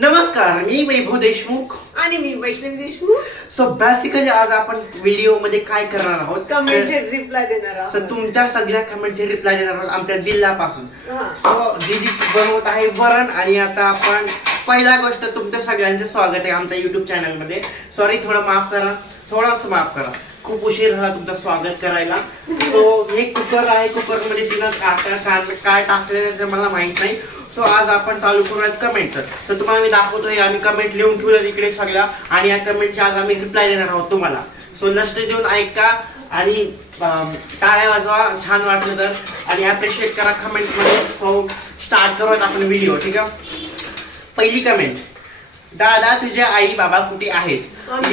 नमस्कार मी वैभव देशमुख. आणि मी वैष्णवी देशमुख. सो बेसिकली आज आपण व्हिडिओमध्ये काय करणार आहोत? कमेंटचे रिप्लाय देणार सो आहोत. तुमच्या सगळ्या कमेंटचे रिप्लाय देणार आहोत आमच्या दिल्लापासून. हा. सो दीदी बनवत आहे वरण आणि आता आपण पहिला गोष्ट तुमच्या सगळ्यांचं स्वागत आहे आमच्या युट्यूब चॅनलमध्ये. सॉरी थोडं माफ करा. थोडंसं माफ करा. खूप उशीर झाला तुमचं स्वागत करायला. सो हे कुकर आहे कुकरमध्ये तिनं काय काय- काय टाकलेलं ते मला माहीत नाही. सो आज आपण चालू करूयात कमेंट तर तुम्हाला मी दाखवतोय आम्ही कमेंट लिहून ठेवलं इकडे सगळ्या. आणि या कमेंटचे आज आम्ही रिप्लाय देणार आहोत तुम्हाला. सो लक्ष देऊन ऐका आणि टाळ्या वाजवा छान वाटलं तर. आणि अप्रिशिएट करा कमेंटमध्ये सो स्टार्ट करूयात आपण व्हिडिओ ठीक आहे? पहिली कमेंट दादा तुझे आई बाबा कुठे आहेत?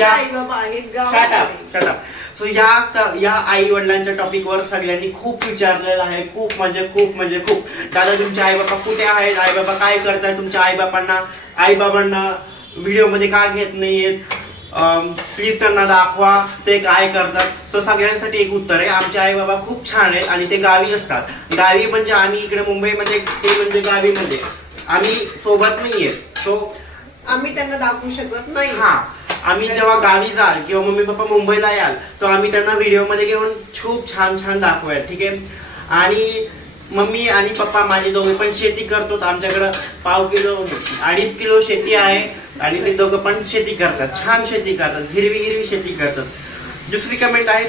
आई बाबा आहेत सो या या आई वडिलांच्या टॉपिक वर सगळ्यांनी खूप विचारलेलं आहे. खूप म्हणजे खूप म्हणजे खूप. दादा तुमचे आई बाबा कुठे आहेत? आई बाबा काय करताय? तुमच्या आई बाबांना आई बाबांना व्हिडिओमध्ये का घेत नाहीयेत? प्लीज त्यांना दाखवा. ते काय करतात? सो सगळ्यांसाठी एक उत्तर आहे. आमचे आई बाबा खूप छान आहेत आणि ते गावी असतात. गावी म्हणजे आम्ही इकडे मुंबईमध्ये ते म्हणजे गावी म्हणजे आम्ही सोबत नाहीये. सो आम्ही त्यांना दाखवू शकत नाही. हा. आम्ही जेव्हा गावी जाल किंवा मम्मी पप्पा मुंबईला याल तर आम्ही त्यांना व्हिडिओमध्ये घेऊन खूप छान छान दाखवूयात ठीक आहे? आणि मम्मी आणि पप्पा माझे दोघे पण शेती करतो आमच्याकडं पाव किलो अडीच किलो शेती आहे आणि ते दोघं पण शेती करतात छान शेती करतात हिरवी हिरवी शेती करतात. दुसरी कमेंट आहे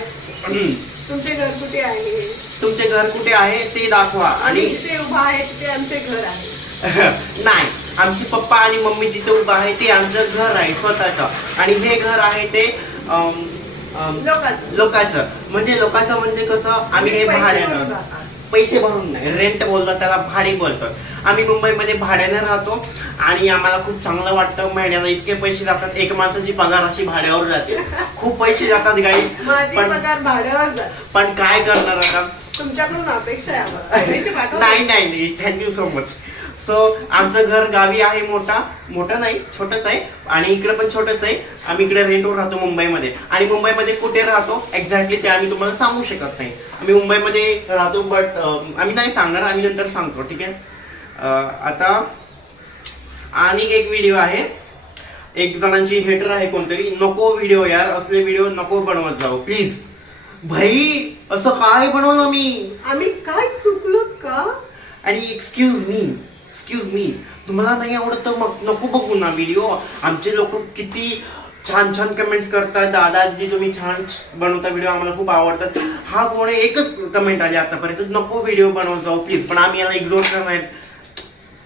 तुमचे घर कुठे आहे? तुमचे घर कुठे आहे ते दाखवा आणि जिथे उभा आहे तिथे आमचे घर आहे. नाही. आमचे पप्पा आणि मम्मी जिथे उभं आहे ते आमचं घर आहे स्वतःचं. आणि हे घर आहे ते लोकांचं. लोकांचं. म्हणजे लोकांचं म्हणजे कसं आम्ही हे भाड्यानं. पैसे भरून नाही. रेंट बोलतात त्याला भाडे बोलतात. आम्ही मुंबईमध्ये भाड्याने राहतो आणि आम्हाला खूप चांगलं वाटतं. महिन्याला इतके पैसे जातात. एक माणसाची पगार अशी भाड्यावर जाते. खूप पैसे जातात गाई. पण पगार भाड्यावर जात. पण काय करणार आता? तुमच्याकडून अपेक्षा नाही नाही थँक्यू सो मच सो आमचं घर गावी आहे मोठा. मोठं नाही छोटंच आहे. आणि इकडे पण छोटंच आहे. आम्ही इकडे रेंटवर राहतो मुंबईमध्ये. आणि मुंबईमध्ये कुठे राहतो एक्झॅक्टली ते आम्ही तुम्हाला सांगू शकत नाही. आम्ही मुंबईमध्ये राहतो बट आम्ही नाही सांगणार आम्ही नंतर सांगतो ठीक आहे? आता आणि एक व्हिडिओ आहे. एक जणांची हेटर आहे कोणतरी. नको व्हिडिओ यार असले व्हिडिओ नको बनवत जाऊ प्लीज भाई असं काय बनवलं मी? आम्ही काय चुकलो का? आणि एक्सक्यूज मी एक्सक्यूज मी तुम्हाला नाही आवडत तर मग नको बघू ना व्हिडिओ आमचे लोक किती छान छान कमेंट्स करतात. दादा दिदी तुम्ही छान बनवता व्हिडिओ आम्हाला खूप आवडतात. हा कोण आहे? एकच कमेंट आली आतापर्यंत. नको व्हिडिओ बनवत जाऊ प्लीज पण आम्ही याला इग्नोर करणार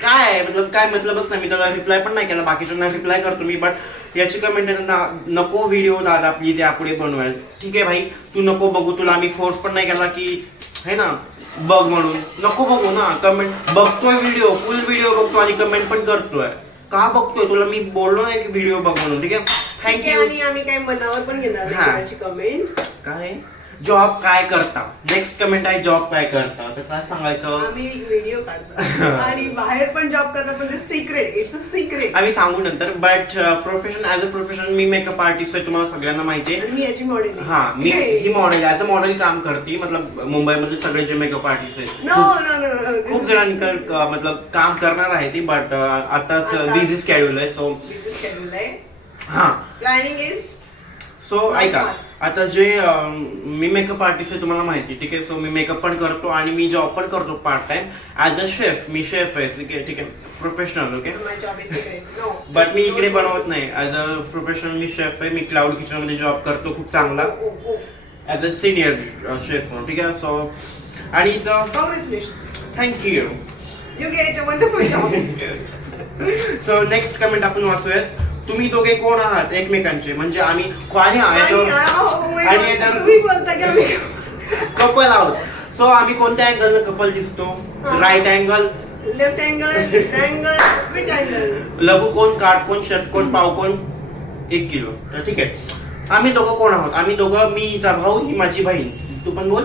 काय आहे? मतलब काय मतलबच नाही. मी त्याला रिप्लाय पण नाही केला. बाकीच्यांना रिप्लाय करतो मी. बट याची कमेंट आहे ना नको व्हिडिओ दादा प्लीज यापुढे बनवायला. ठीक आहे भाई? तू नको बघू. तुला आम्ही फोर्स पण नाही केला की है ना? बघ म्हणून. नको बघू ना कमेंट बघतोय व्हिडिओ फुल व्हिडिओ बघतो आणि कमेंट पण करतोय. का बघतोय तुला? मी बोललो नाही की व्हिडिओ बघ म्हणून ठीक आहे? ठीक आहे थँक्यू आणि आम्ही काही मनावर पण घेणार हा. कोणाची कमेंट काय? जॉब काय करता? नेक्स्ट कमेंट आहे जॉब काय करता? तर काय सांगायचं? आम्ही व्हिडिओ काढतो. आणि बाहेर पण जॉब करतात म्हणजे सिक्रेट इट्स अ सिक्रेट आम्ही सांगू नंतर but profession as a profession me makeup artist आहे तुम्हाला सगळ्यांना माहिती आहे. मी याची मॉडेल हा मी ही मॉडेल ॲज अ मॉडेल काम करते मतलब मुंबईमध्ये सगळे जे मेकअप आर्टिस्ट आहेत. खूप- क- मतलब काम करणार आहे ती बट आताच आता- बिझी स्केड्यूल आहे सो हा. प्लॅनिंग इज सो ऐका. आता जे मी मेकअप आर्टिस्ट आहे तुम्हाला माहिती आहे, ठीक आहे? सो मी मेकअप पण करतो आणि मी जॉब पण करतो part time as a chef me chef आहे ठीक आहे? ठीक आहे? प्रोफेशनल ओके बट मी इकडे बनवत नाही. ॲज अ प्रोफेशनल मी शेफ आहे. मी क्लाउड किचनमध्ये जॉब करतो खूप चांगला. Oh, as a senior chef म्हणून ठीक आहे? सो आणि इथं thank you you get a wonderful so next comment आपण वाचूयात. तुम्ही दोघे कोण आहात एकमेकांचे? म्हणजे आम्ही कोणी आणि आहोत आणि याच्यावर- तुम्ही बोलता की आम्ही कपल आहोत. सो आम्ही कोणत्या अँगल कपल दिसतो. Right angle left angle angle which angle लघु कोण काट कोण शर्ट कोण पाव कोण? एक किलो. तर ठीक आहे. आम्ही दोघं कोण आहोत? आम्ही दोघं मीचा भाऊ ही माझी बहीण. तू पण बोल.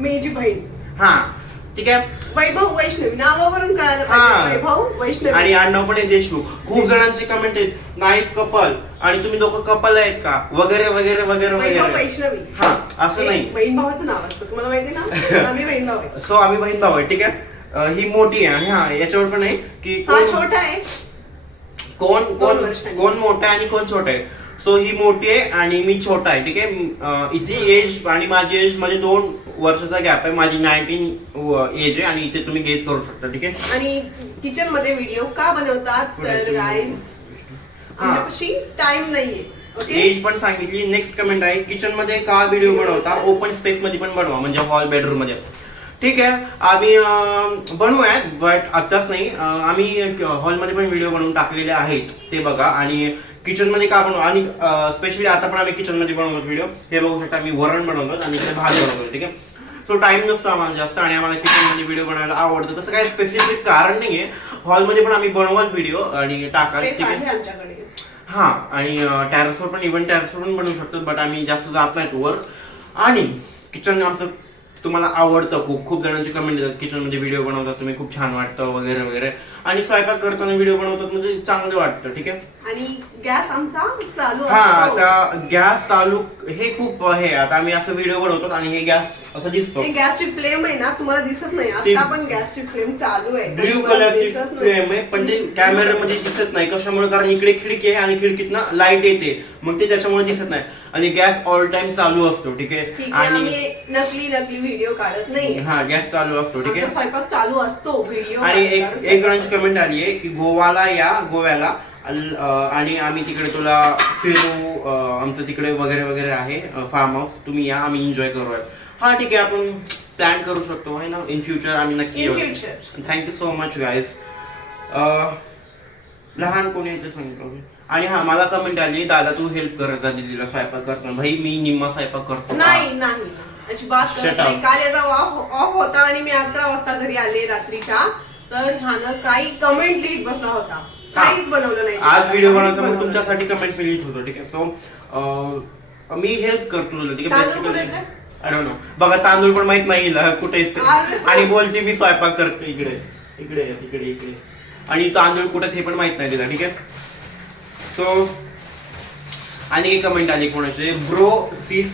मी जी बहीण. हा. ठीक आहे? वैभव वैष्णवी. नावावरून. पाहिजे. वैभव वैष्णवी. आणि आडनाव पण आहे देशमुख. खूप जणांचे कमेंट आहेत. Nice couple. आणि तुम्ही दोघं कपल आहेत का? वगैरे वगैरे वगैरे वैभव वगैरे. वैष्णवी. हा असं हे नाही. बहीण भावाचं नाव असतं. तुम्हाला माहिती ना? आम्ही बहीण भाऊ आहे सो आम्ही बहीण भाऊ आहे ठीक आहे? अं, ही मोठी आहे आणि हा याच्यावर पण आहे की हा कोण- छोटा आहे. कोण दोन कोण वर्षांनी. कोण मोठा आहे आणि कोण छोटा आहे? सो ही मोठी आहे आणि मी छोटा आहे ठीक आहे? हिची एज आणि माझी एजमध्ये दोन वर्षाचा गॅप आहे. माझी नाईन्टीन एज आहे आणि इथे तुम्ही गेस करू शकता ठीक आहे? आणि किचनमध्ये व्हिडिओ का बनवतात? तर गाईज आमच्यापाशी टाइम नाहीये ओके एज पण सांगितली नेक्स्ट कमेंट आहे किचनमध्ये का व्हिडिओ बनवता? ओपन स्पेस मध्ये पण बनवा म्हणजे हॉल बेडरूममध्ये. ठीक आहे आम्ही बनवूयात बट आत्ताच नाही. आम्ही हॉलमध्ये पण व्हिडिओ बनवून टाकलेले आहेत ते बघा. आणि किचनमध्ये का बनवू? आणि स्पेशली आता पण आम्ही किचनमध्ये बनवतो व्हिडिओ हे बघू शकता आम्ही वरण बनवतो आणि इकडे भात बनवतो ठीक आहे? सो टाइम नसतो आम्हाला जास्त आणि आम्हाला किचनमध्ये व्हिडिओ बनायला आवडतं. तसं काही स्पेसिफिक कारण नाहीये. हॉलमध्ये पण आम्ही बनवाल व्हिडिओ आणि टाकाल ठीक आहे? आहे आमच्याकडे. हा आणि टेरेसवर पण इव्हन टेरेसवर पण बनवू शकतो बट आम्ही जास्त जात नाही वर. आणि किचन आमचं तुम्हाला आवडतं खूप. खूप जणांची कमेंट येतात किचनमध्ये व्हिडिओ बनवतात तुम्ही खूप छान वाटतं वगैरे वगैरे. आणि स्वयंपाक करताना व्हिडिओ बनवतात म्हणजे चांगलं वाटतं ठीक आहे? आणि गॅस आमचा चालू हा असतो. आता गॅस चालू हे खूप हे आता आम्ही असं व्हिडिओ बनवतो आणि हे गॅस असं दिसतो. ते गॅसची फ्लेम आहे ना तुम्हाला दिसत नाही. ती- आता पण गॅसची फ्लेम चालू आहे. ब्ल्यू तुम्हाला कलरची दिसत नाही. फ्लेम आहे पण ते कॅमेऱ्यामध्ये दिसत नाही. कशामुळे? कारण इकडे खिडकी आहे आणि खिडकीतनं लाइट येते. मग ते त्याच्यामुळे दिसत नाही. आणि गॅस ऑल टाइम चालू असतो ठीक आहे? ठीक आहे आणि आम्ही नकली नकली व्हिडिओ काढत नाही. हा गॅस चालू असतो ठीक आमचा आहे स्वयंपाक चालू असतो व्हिडिओ आणि एक एक जणांची कमेंट आली आहे की गोवाला या गोव्याला. आणि आम्ही तिकडे तुला फिरू आमचं तिकडे वगैरे वगैरे आहे फार्म हाऊस तुम्ही या आम्ही एन्जॉय करूयात. हा ठीक आहे आपण प्लॅन करू शकतो आहे ना? इन फ्युचर आम्ही नक्की इन येऊ. थँक्यू सो मच गाईज लहान कोणी आहे ते सांगितलं आणि हा मला कमेंट आली दादा तू हेल्प करत जा दीदीला स्वयंपाक करताना. भाई मी निम्मा स्वयंपाक करतो? नाही नाही. अजिबात करत. काल याचा ऑफ ऑफ होता आणि मी अकरा वाजता घरी आले रात्रीच्या. तर ह्यानं काही कमेंट लिहित बसला होता. काहीच बनवलं नाही. आज व्हिडिओ बनवतो मग तुमच्यासाठी कमेंट मी लिहित होतो ठीक आहे? सो मी हेल्प करतो तुला ठीक आहे? नो बघा तांदूळ पण माहीत नाही हिला कुठे आहेत ते. अरे सर. आणि बोलते मी स्वयंपाक करते इकडे इकडे इकडे इकडे. आणि तांदूळ कुठे ते पण माहीत नाही तिला ठीक आहे? सो आणि एक कमेंट आली कोणाचे ब्रो सिस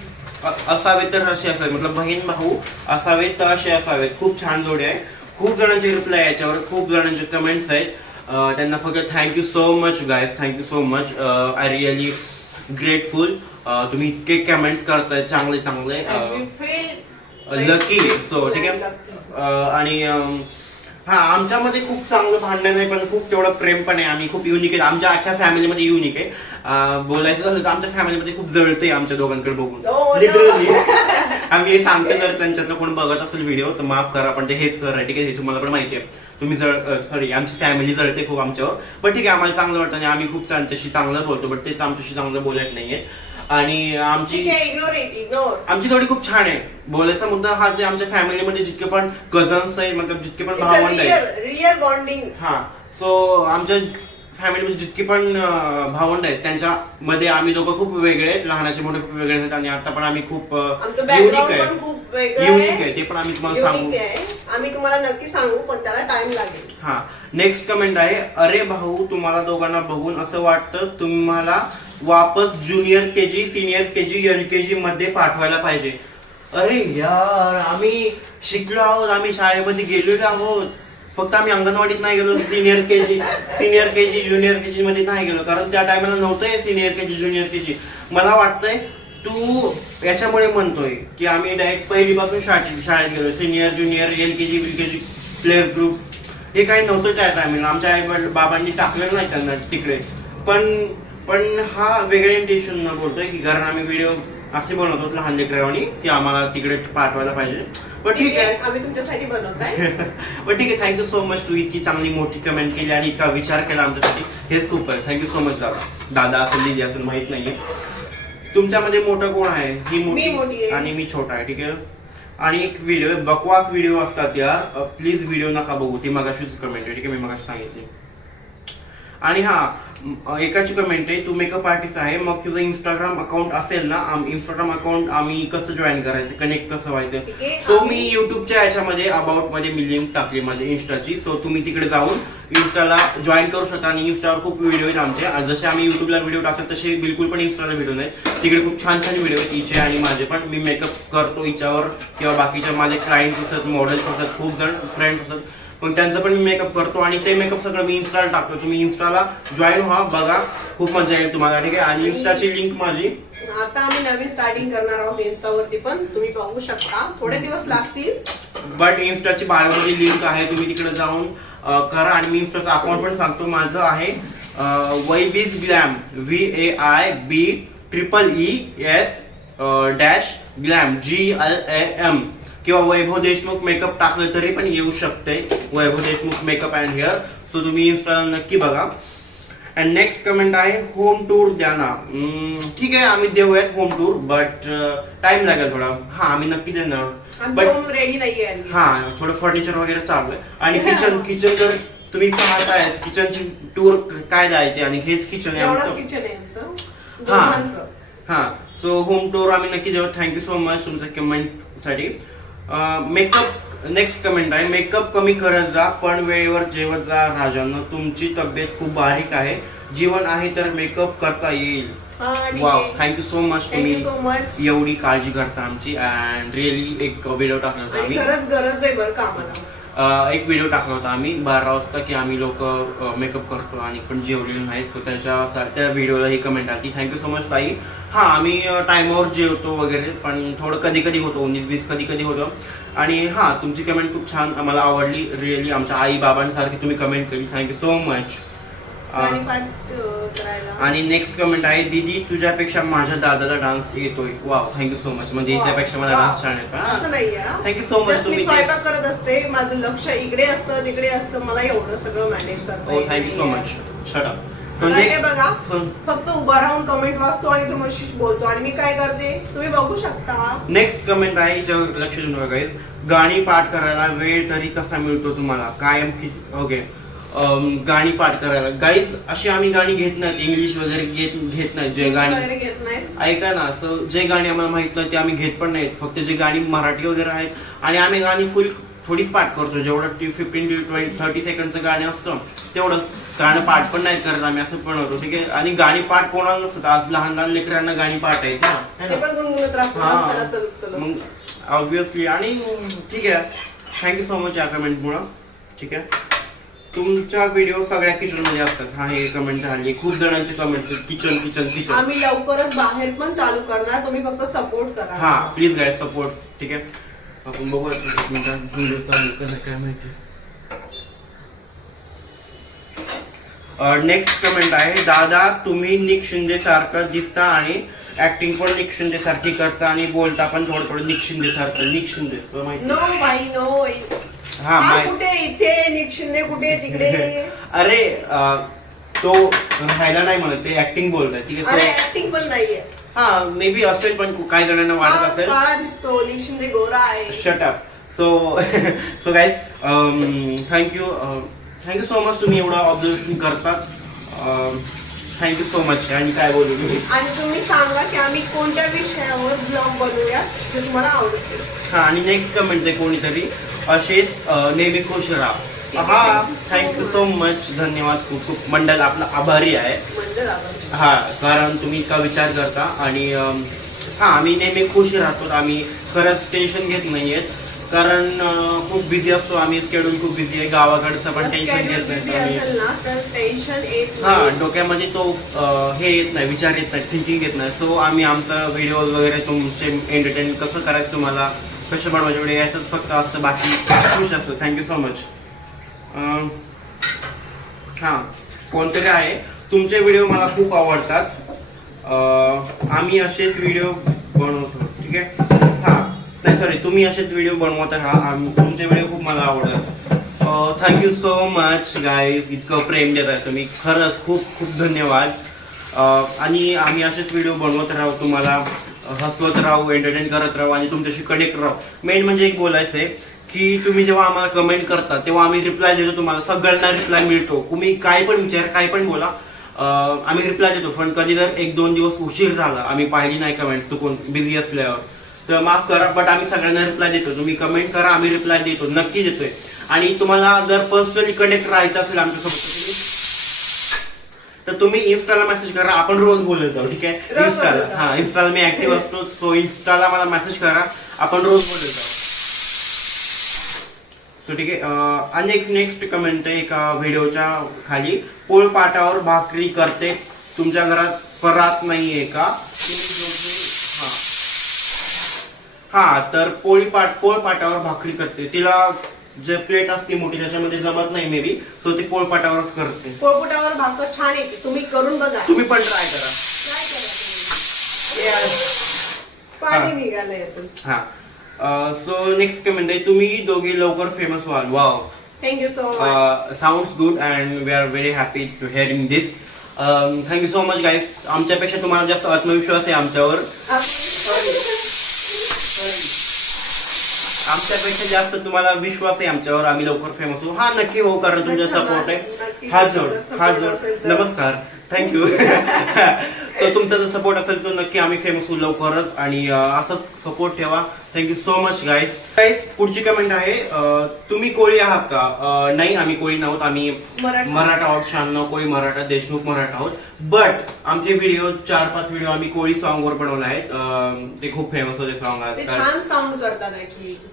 असावे तर असे असावे मतलब बहीण भाऊ असावे तर असे असावेत. खूप छान जोडी आहे. खूप जणांचे रिप्लाय याच्यावर खूप जणांचे कमेंट्स आहेत. त्यांना फक्त thank you so much guys thank you so much I really grateful तुम्ही इतके कमेंट्स करताय चांगले चांगले. लकी सो ठीक आहे? आणि हा आमच्यामध्ये खूप चांगलं भांडण आहे पण खूप तेवढं प्रेम पण आहे आम्ही. खूप युनिक आहे. आमच्या अख्ख्या फॅमिलीमध्ये युनिक आहे. अं, बोलायचं झालं तर आमच्या फॅमिलीमध्ये खूप जळते आमच्या दोघांकडे बघून. Oh, no. लिटरली आम्ही हे सांगतो जर त्यांच्यातलं कोण बघत असेल व्हिडिओ तर माफ करा पण ते हेच कर ठीक आहे हे तुम्हाला पण माहिती आहे. तुम्ही जळ सॉरी आमची फॅमिली जळते खूप आमच्यावर. पण ठीक आहे आम्हाला चांगलं वाटतं आणि आम्ही खूप त्यांच्याशी चांगलं बोलतो बट तेच आमच्याशी चांगलं बोलत नाहीये. आणि आमची ठीक आहे इग्नोर इट इग्नोर आमची जोडी खूप छान आहे. बोलायचा मुद्दा हा जे आमच्या फॅमिलीमध्ये जितके पण कझन्स आहेत मतलब जितके पण भावंड रिअल आहेत रिअल बॉन्डिंग हा. सो आमच्या फॅमिलीमध्ये जितके पण भावंड आहेत त्यांच्यामध्ये आम्ही दोघं खूप वेगळे आहेत. लहानाचे मोठे खूप वेगळे आहेत आणि आता पण आम्ही खूप युनिक आहे. खूप युनिक आहे. ते पण आम्ही तुम्हाला सांगू. आम्ही तुम्हाला नक्की सांगू पण त्याला टाइम लागेल. हा. नेक्स्ट कमेंट आहे अरे भाऊ तुम्हाला दोघांना बघून असं वाटतं तुम्हाला वापस junior K G senior K G L K G मध्ये पाठवायला पाहिजे. अरे यार आम्ही शिकलो आहोत आम्ही शाळेमध्ये गेलेलो आहोत. फक्त आम्ही अंगणवाडीत नाही गेलो senior K G senior K G junior K G मध्ये नाही गेलो. कारण त्या टायमाला नव्हतं senior K G junior K जी मला वाटतंय तू याच्यामुळे म्हणतोय की आम्ही डायरेक्ट पहिलीपासून शाळेत शाळेत गेलो. Senior junior L K G B K G player group हे काही नव्हतं त्या टायमिंगला आमच्या आई वडील बाबांनी टाकलेलं नाही त्यांना तिकडे. पण पण हा वेगळ्या इंटेन्शन बोलतोय की कारण आम्ही व्हिडिओ असे बनवतो लहान लेकरावानी की आम्हाला तिकडे पाठवायला पाहिजे. पण ठीक आहे. आम्ही तुमच्यासाठी बनवताय. पण ठीक आहे. थँक्यू सो मच तू इतकी चांगली मोठी कमेंट केली आणि इतका विचार केला आमच्यासाठी. हेच खूप आहे थँक्यू सो मच दादा. दादा असेल दिदी असेल माहीत नाहीये. तुमच्यामध्ये मोठं कोण आहे? ही मोठी. आणि मी छोटा आहे ठीक आहे? आणि एक व्हिडिओ बकवास व्हिडिओ असतात यार प्लीज व्हिडिओ नका बघू. ती मगाशीच कमेंट आहे ठीक आहे? मी मगाशी सांगितली. आणि हा एकाची कमेंट आहे तू मेकअप आर्टिस्ट आहे मग तुझं इंस्टाग्राम अकाउंट असेल ना इंस्टाग्राम अकाउंट आम्ही कसं जॉईन करायचं कनेक्ट कसं व्हायचं? सो मी युट्यूबच्या याच्यामध्ये अबाउटमध्ये मी लिंक टाकली माझ्या इन्स्टाची सो तुम्ही तिकडे जाऊन इन्स्टाला जॉईन करू शकता आणि इन्स्टावर खूप व्हिडिओ आहेत आमचे. जसे आम्ही युट्यूबला व्हिडिओ टाकतो तसे बिलकुल पण इन्स्टाला व्हिडिओ नाही तिकडे खूप छान छान व्हिडिओ आहेत हिचे आणि माझे पण. मी मेकअप करतो हिच्यावर किंवा बाकीच्या माझे क्लायंट असतात मॉडेल्स असतात खूप जण फ्रेंड्स असतात. पण त्यांचं पण मी मेकअप करतो आणि ते मेकअप सगळं मी इन्स्टाला टाकतो. तुम्ही इन्स्टाला जॉईन व्हा बघा. खूप मजा येईल तुम्हाला ठीक आहे? आणि इन्स्टाची लिंक माझी. आता आम्ही नवीन स्टार्टिंग करणार आहोत इन्स्टावरती पण. तुम्ही बघू शकता. थोडे दिवस लागतील. बट इन्स्टाची बायोमध्ये लिंक आहे तुम्ही तिकडे जाऊन करा. आणि मी इन्स्टाचं अकाउंट पण सांगतो. माझं आहे वैबीज glam V A I B triple E S dash glam G L M किंवा वैभव देशमुख मेकअप टाकलं तरी पण येऊ शकते Vaibhav Deshmukh makeup and hair so तुम्ही इन्स्टाला नक्की बघा. अँड नेक्स्ट कमेंट आहे होम टूर द्या ना ठीक आहे आम्ही देऊयात होम टूर बट टाइम लागेल थोडा. हा आम्ही नक्की देणार. बट होम रेडी आणखी. हा थोडं फर्निचर वगैरे चालू आहे. आणि किचन किचन जर तुम्ही पाहताय किचनची टूर काय द्यायची आणि हेच किचन आहे आमचं. किचन आहे आमचं. हा. हा. सो होम टूर आम्ही नक्की देऊ. थँक्यू सो मच तुमच्या कमेंटसाठी. मेकअप नेक्स्ट कमेंट आहे. मेकअप कमी करत जा पण वेळेवर जेवत जा राजांनो. तुमची तब्येत खूप बारीक आहे. जीवन आहे तर मेकअप करता येईल. आहे. थँक्यू सो मच तुम्ही so much. एवढी काळजी करता आमची. अँड रिअली एक व्हिडिओ आणि आम्ही. खरंच गरज आहे बरं एक व्हिडिओ टाकला होता आम्ही. बारा वाजता की आम्ही लोक मेकअप करतो आणि पण जेवलेलो नाही. सो त्याच्या त्या व्हिडिओला ही कमेंट आली थँक्यू सो मच ताई. हां आम्ही टायमावर जेवतो वगैरे पण थोडं कधी कधी होतो. उन्नीस वीस कधी कधी होतं. आणि हां तुमची कमेंट खूप छान आम्हाला आवडली. रिअली आमच्या आई बाबांसारखी तुम्ही कमेंट केली. थँक्यू सो मच आणि नेक्स्ट कमेंट आहे दीदी तुझ्यापेक्षा माझ्या दादाला डान्स येतोय. वाव थँक्यू सो मच म्हणजे. हिच्यापेक्षा मला. डान्स छान येतो असं नाही. थँक्यू सो मच तुम्ही. स्वयंपाक करत असते माझं लक्ष इकडे असतं तिकडे असतं मला एवढं सगळं मॅनेज करता thank you so. Much shut up बघा फक्त उभा राहून कमेंट वाचतो आणि तो मशी बोलतो. आणि मी काय करते? तुम्ही बघू शकता. नेक्स्ट कमेंट आहे लक्ष देऊन. गाणी पाठ करायला वेळ तरी कसा मिळतो तुम्हाला? कायम ओके गाणी पाठ करायला. गाईज अशी आम्ही गाणी घेत नाहीत. इंग्लिश वगैरे घेत घेत नाहीत जे गाणी वगैरे घेत ऐका ना असं जे गाणी आम्हाला माहीत नाही ते आम्ही घेत पण नाहीत. फक्त जे गाणी मराठी वगैरे आहेत. आणि आम्ही गाणी फुल थोडीच पाठ करतो. जेवढं टी फिफ्टीन टू ट्वेंटी थर्टी सेकंडचं गाणं असतं तेवढंच गाणं पाठ पण नाही करत आम्ही असं पण होतो. ठीक आहे? आणि गाणी पाठ कोणाला नसतं. आज लहान लहान लेकरांना गाणी पाठ आहेत ना. है ते ना? पण गुणगुणत राहतो हा. असताना चलत चलत. मग ऑब्विसली आणि ठीक आहे. थँक्यू सो मच या कमेंटमुळं ठीक आहे? तुमच्या व्हिडिओ सगळ्या किचनमध्ये असतात. हा हे कमेंट झाली. खूप जणांचे कमेंट किचन किचन किचन आम्ही लवकरच बाहेर पण चालू करणार. तुम्ही फक्त सपोर्ट करा. हा प्लीज गाईड सपोर्ट ठीक आहे? आपण बघूया व्हिडिओ चालू करा काय माहिती? नेक्स्ट कमेंट आहे. दादा तुम्ही निक शिंदे सारखं दिसता आणि ऍक्टिंग पण निक शिंदे सारखी करता आणि बोलता पण थोडं थोडं निक शिंदे सारखं निक शिंदे माहिती नो बाई नो हा हा माहिती कुठे इथे निक शिंदे कुठे तिकडे अरे अं, तो राहायला नाही म्हणत ते ऍक्टिंग बोलतोय ठीक अरे आहे ऍक्टिंग पण नाहीये. हा मे बी असेल पण काही जणांना वाटत असेल. काळा दिसतो निक शिंदे गोरा आहे. Shut up so so guys thank you thank you so much तुम्ही एवढं ऑब्झर्वेशन करतात. थँक्यू सो मच आणि काय बोलू तुम्ही आणि तुम्ही सांगा की आम्ही कोणत्या विषयावर ब्लॉग बनवूया जे तुम्हाला आवडतील हा आणि नेक्स्ट कमेंट आहे कोणीतरी. असेच नेहमी खुश राहा. हा थँक्यू सो मच धन्यवाद. खूप खूप मंडळ आपला आभारी आहे. हा कारण तुम्ही इतका विचार करता आणि हा आम्ही नेहमी खुश राहतो. आम्ही खरंच टेन्शन घेत नाहीयेत कारण अं, खूप बिझी असतो. आम्ही शेड्यूल खूप बिझी आहे. गावाकडचं पण टेन्शन घेत नाही हा नाही. डोक्यामध्ये तो हे येत नाही विचार येत नाही थिंकिंग येत नाही. सो आम्ही आमचा व्हिडिओ वगैरे तुमचे एंटरटेन कसं करायचं तुम्हाला? कसे बनवायचे एवढे यायचंच फक्त असतं बाकी खुश असतो थँक्यू सो मच हां. कोणतरी आहे? तुमचे व्हिडिओ मला खूप आवडतात. आम्ही असेच व्हिडिओ बनवतो ठीक आहे? हां. नाही सॉरी तुम्ही असेच व्हिडिओ बनवत आहात आम्ही तुमचे व्हिडिओ खूप मला आवडतात. थँक्यू सो मच गाईज इतकं प्रेम देत आहे तुम्ही. खरंच खूप खूप धन्यवाद. आणि आम्ही असेच व्हिडिओ बनवत राहू तुम्हाला. हसवत राहू एंटरटेन करत राहू आणि तुमच्याशी कनेक्ट राहू. मेन म्हणजे एक बोलायचं आहे की तुम्ही जेव्हा आम्हाला कमेंट करता तेव्हा आम्ही रिप्लाय देतो तुम्हाला. सगळ्यांना रिप्लाय मिळतो. तुम्ही काय पण विचार काय पण बोला आम्ही रिप्लाय देतो. पण कधी जर एक दोन दिवस उशीर झाला आम्ही पाहिली नाही कमेंट चुकून बिझी असल्यावर. तर माफ करा बट आम्ही सगळ्यांना रिप्लाय देतो. तुम्ही कमेंट करा आम्ही रिप्लाय देतो. नक्की देतोय. आणि तुम्हाला जर पर्सनली कनेक्ट राहायचं असेल आमच्यासोबत तुम्ही इन्स्टाला मेसेज करा आपण रोज बोलत जाऊ ठीक आहे? इन्स्टाला. हा इन्स्टाला मी ऍक्टिव्ह असतो सो इन्स्टाला मला मेसेज करा आपण रोज बोलत जाऊ. सो ठीक आहे आणि एक नेक्स्ट कमेंट आहे एका व्हिडिओच्या खाली. पोळपाटावर भाकरी करते. तुमच्या घरात परात नाहीये का? तुम्ही दोघे हा. हा तर पोळीपाट पोळपाटावर भाकरी करते. तिला जे प्लेट असते मोठी त्याच्यामध्ये जमत नाही मे बी सो ती पोळपाटावरच करते. पोळपुटावर भाकर छान येते. तुम्ही करून बघा. तुम्ही पण ट्राय करा. पाणी यातून हा. सो नेक्स्ट आहे. तुम्ही दोघे लवकर फेमस व्हाल. Wow thank you so much and we are very happy to hearing this. Um, thank you so much guys. आमच्यापेक्षा तुम्हाला जास्त आत्मविश्वास आहे आमच्यावर. आमच्यापेक्षा जास्त तुम्हाला विश्वास आहे आमच्यावर. आम्ही लवकर फेमस होऊ. हा नक्की हो कारण तुमचा सपोर्ट आहे. हात तुमचा जोड. हात जोड. नमस्कार. थँक्यू तर तुमचा जर सपोर्ट असेल तर नक्की आम्ही फेमस होऊ लवकरच आणि असंच सपोर्ट ठेवा. Thank you so much guys guys पुढची कमेंट आहे तुम्ही कोळी आहात का? नाही आम्ही कोळी नव्हत आम्ही मराठा. आहोत. शहाण्णव कोळी मराठा देशमुख मराठा आहोत. बट आमचे व्हिडिओ चार पाच व्हिडिओ आम्ही कोळी सॉन्ग वर बनवले आहेत. ते खूप फेमस होते सॉन्ग आजकाल.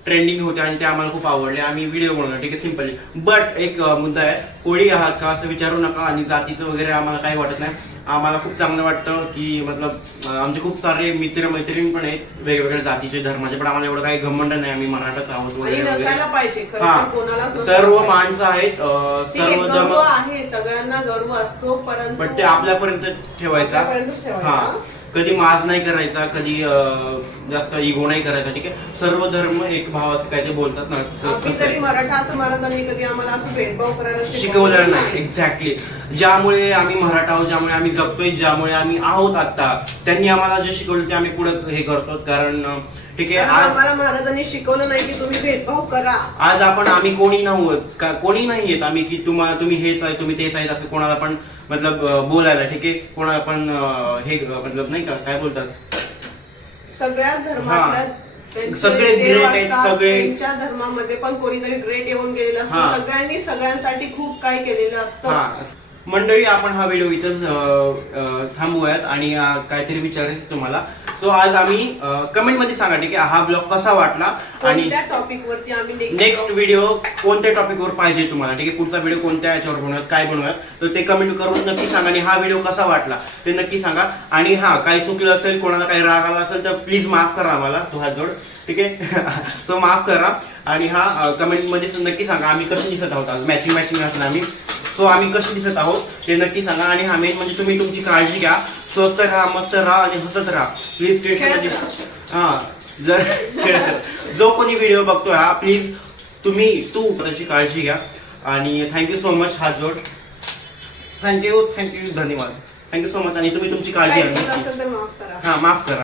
ट्रेंडिंग होते आणि ते आम्हाला खूप आवडले. आम्ही व्हिडिओ बनवला ठीक आहे सिम्पली बट एक मुद्दा आहे. कोळी आहात का? असं विचारू नका आणि जातीचं वगैरे आम्हाला काही वाटत नाही. आम्हाला खूप चांगलं वाटतं की मतलब आमचे खूप सारे मित्र मैत्रीण पण आहेत वेगवेगळ्या जातीचे धर्माचे पण आम्हाला एवढं काही घमंड नाही. आम्ही मराठाच आहोत आणि वगैरे नसायला वगैरे पाहिजे खरं हा. तर कोणालाच नसायला सर्व पाहिजे. माणसं आहेत अं, ठीक आहे सर्व गर्व जम आहे सगळ्यांना गर्व असतो परंतु पण ते आपल्यापर्यंत ठेवायचा. आपल्यापर्यंतच ठेवायचा. हा. कधी माज नाही करायचा कधी जास्त इगो नाही करायचा ठीक आहे? सर्व धर्म एक भाव असं काय ते बोलतात ना मराठा कधी आम्हाला असं भेदभाव करायला शिकवलेलं नाही. एक्झॅक्टली ज्यामुळे आम्ही मराठा आहोत ज्यामुळे आम्ही जगतोय ज्यामुळे आम्ही आहोत आता त्यांनी आम्हाला जे शिकवलं ते आम्ही पुढे हे करतो कारण ठीक आहे आम्हाला महाराजांनी शिकवलं नाही की तुम्ही भेदभाव करा. आज आपण आम्ही कोणी नव्हत कोणी नाही येत आम्ही की तुम्हाला तुम्ही हेच आहे तुम्ही तेच आहेत असं कोणाला पण मतलब बोलायला ठीक आहे? कोणाला पण अं, हे मतलब नाही का काय बोलतात? सगळ्याच धर्मातल्या त्यांचे सगळे देव great आहेत, असतात, सगळे- त्यांच्या धर्मामध्ये पण कोणीतरी ग्रेट येऊन गेलेलं हा. असतं सगळ्यांनी सगळ्यांसाठी खूप काही केलेलं असतं. हा. मंडळी आपण हा व्हिडिओ इथं अं, थांबूयात आणि काहीतरी विचारायचं तुम्हाला. सो आज आम्ही कमेंटमध्ये सांगा ठीक आहे हा ब्लॉग कसा वाटला आणि टॉपिक वरती आम्ही नेक्स्ट व्हिडिओ कोणत्या टॉपिक वर पाहिजे तुम्हाला? ठीक आहे पुढचा व्हिडिओ कोणत्या याच्यावर बनवूयात काय बनवूयात? तर ते कमेंट करून नक्की सांगा आणि हा व्हिडिओ कसा वाटला ते नक्की सांगा. आणि हा काही चुकलं असेल कोणाला काही राग आला असेल तर प्लीज माफ करा आम्हाला तो हात जोड ठीक आहे? सो माफ करा. आणि हा कमेंटमध्ये नक्की सांगा आम्ही कसे दिसत आहोत आज? मॅचिंग मॅचिंग असलं आम्ही. सो आम्ही कसे दिसत आहोत ते नक्की सांगा. आणि हा मेन म्हणजे तुम्ही तुमची काळजी घ्या. स्वस्त राहा मस्त राहा आणि हसत राहा. प्लीज स्टेशन हा जर जो कोणी व्हिडिओ बघतोय हा प्लीज तुम्ही तू त्याची काळजी घ्या. आणि थँक्यू सो मच हात जोड. थँक्यू थँक्यू धन्यवाद. थँक्यू सो मच आणि तुम्ही तुमची काळजी घ्या. हा माफ करा.